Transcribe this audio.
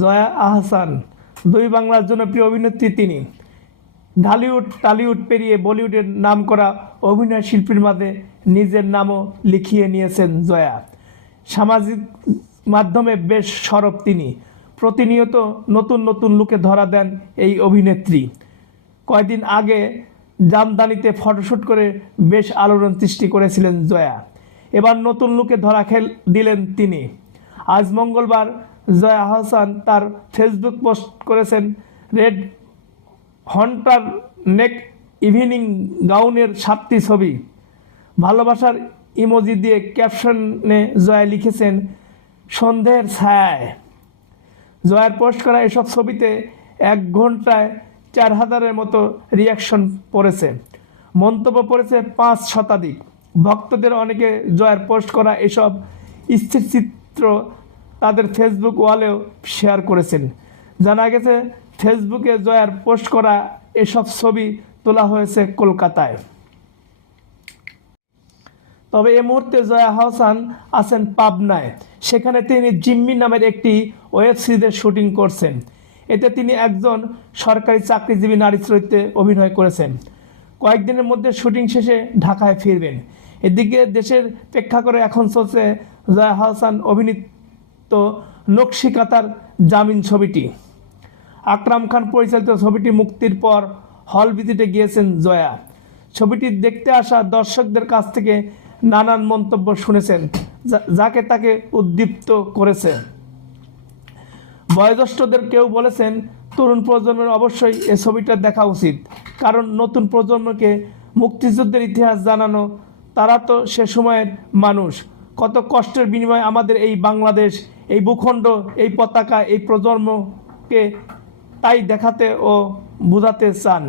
জয়া আহসান দুই বাংলার জনপ্রিয় অভিনেত্রী তিনি। ঢালিউড টালিউড পেরিয়ে বলিউডের নামকরা অভিনয় শিল্পীর মাঝে নিজের নামও লিখিয়ে নিয়েছেন জয়া। সামাজিক মাধ্যমে বেশ সরব তিনি। প্রতিনিয়ত নতুন নতুন লুকে ধরা দেন এই অভিনেত্রী। কয়েকদিন আগে জামদানিতে ফটোশ্যুট করে বেশ আলোড়ন সৃষ্টি করেছিলেন জয়া। এবার নতুন লুকে ধরা দিলেন তিনি। আজ মঙ্গলবার জয়া আহসান তার ফেসবুক পোস্ট করেছেন রেড হন্টার নেক ইভিনিং গাউনের 7টি ছবি। ভালোবাসার ইমোজি দিয়ে ক্যাপশনে জয়া লিখেছেন সন্ধ্যের ছায়ায়। জয়ার পোস্ট করা এসব ছবিতে 1 ঘন্টায় 4000-এর মতো রিয়াকশন পড়েছে। মন্তব্য পড়েছে 5 শতাধিক। ভক্তদের অনেকে জয়ার পোস্ট করা এসব স্থিরচিত্র তাদের ফেসবুক ওয়ালেও শেয়ার করেছেন। জানা গেছে ফেসবুকে জয়ার পোস্ট করা এসব ছবি তোলা হয়েছে কলকাতায়। তবে এই মুহূর্তে জয়া আহসান আছেন পাবনায়। সেখানে তিনি জিম্মি নামের একটি ওয়েব সিরিজের শুটিং করছেন। এতে তিনি একজন সরকারি চাকরিজীবী নারী চরিত্রে অভিনয় করেছেন। কয়েকদিনের মধ্যে শুটিং শেষে ঢাকায় ফিরবেন। এদিকে দেশের প্রেক্ষাগৃহে এখন চলছে জয়া আহসান অভিনীত নকশিকাঁথার জামিন ছবিটি। আকরাম খান পরিচালিত ছবিটি মুক্তির পর হল ভিজিটে গিয়েছেন জয়া। ছবিটি দেখতে আসা দর্শকদের কাছ থেকে নানান মন্তব্য শুনেছেন, যাকে তাকে উদ্দীপ্ত করেছে। বয়োজ্যেষ্ঠদের কেউ বলেছেন তরুণ প্রজন্মের অবশ্যই এ ছবিটা দেখা উচিত, কারণ নতুন প্রজন্মকে মুক্তিযুদ্ধের ইতিহাস জানানো। তারা তো সে সময়ের মানুষ। কত কষ্টের বিনিময়ে আমাদের এই বাংলাদেশ, এই ভূখণ্ড, এই পতাকা এই প্রজন্মকে তাই দেখাতে ও বোঝাতে চান।